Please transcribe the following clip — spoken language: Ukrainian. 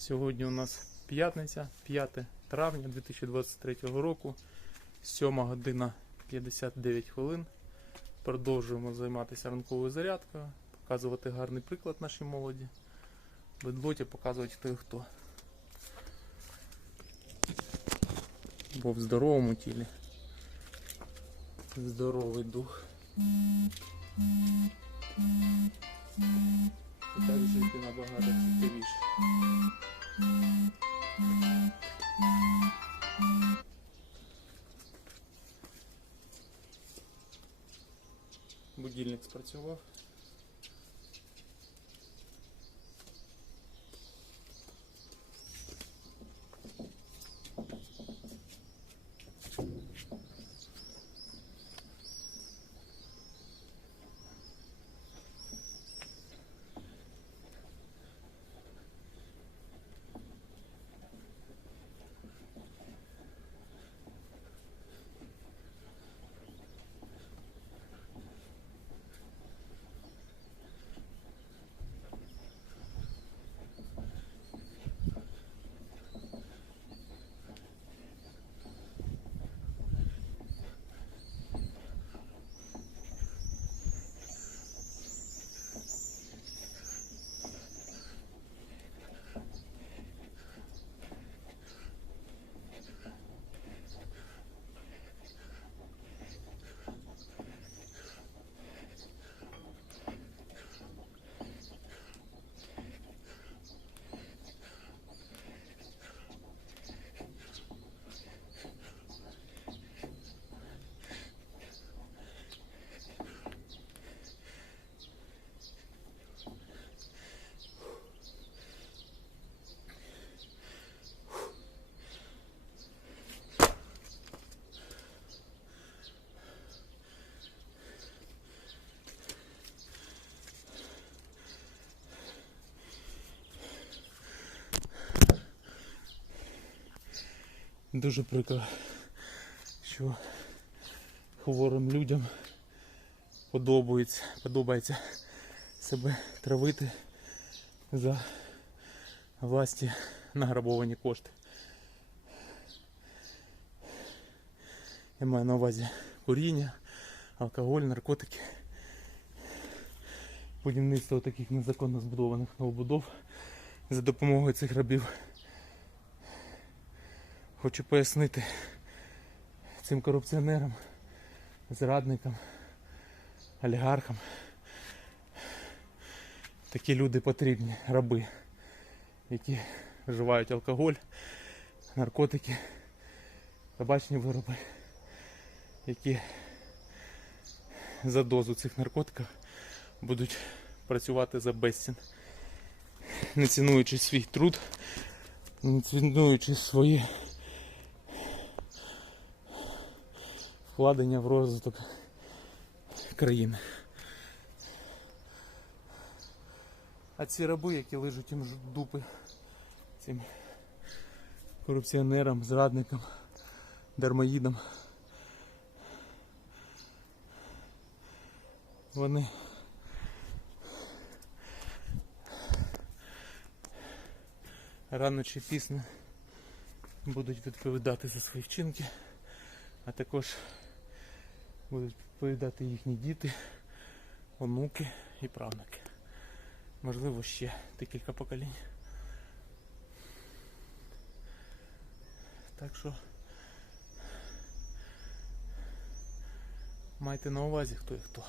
Сьогодні у нас п'ятниця, 5 травня 2023 року, 7 година 59 хвилин. Продовжуємо займатися ранковою зарядкою, показувати гарний приклад нашій молоді. Бедлоті показувати хто хто. Бо в здоровому тілі. Здоровий дух. І так жити набагато цікавіше. Будильник спрацював. Дуже прикро, що хворим людям подобається, подобається себе травити за власті награбовані кошти. Я маю на увазі куріння, алкоголь, наркотики, будівництво таких незаконно збудованих новобудов за допомогою цих рабів. Хочу пояснити цим корупціонерам, зрадникам, олігархам. Такі люди потрібні, раби, які вживають алкоголь, наркотики, табачні вироби, які за дозу цих наркотиків будуть працювати за безцін, не цінуючи свій труд, не цінуючи свої вкладення в розвиток країни. А ці раби, які лежать їм дупи цим корупціонерам, зрадникам, дармоїдам, вони рано чи пізно будуть відповідати за свої вчинки, а також будуть відповідати їхні діти, онуки і правнуки. Можливо, ще декілька поколінь. Так що майте на увазі хто і хто.